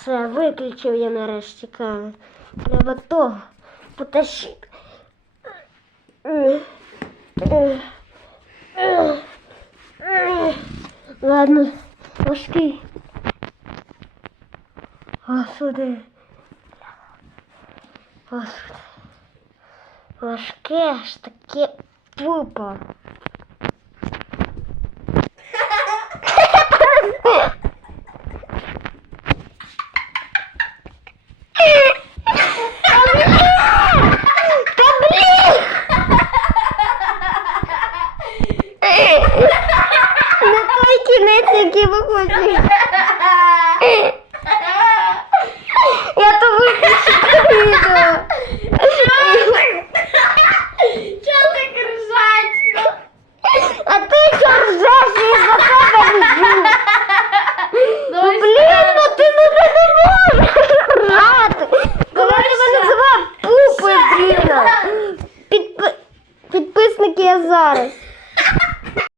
Все, виключив я нарешті камеру. Треба того потащити. Ладно, важкий. Господи. Господи. Важке ж таке пупа. Та блін! Не той кінець, який ви хотіли. Я то виключила відео. Чого так ржать? А ти що ржеш, я за тебе ржу. Ну, блін, ну ти ну ти не можеш ржати. Коли Давай тебе ще. називав пупою, блін. Підпи- Підписники я зараз.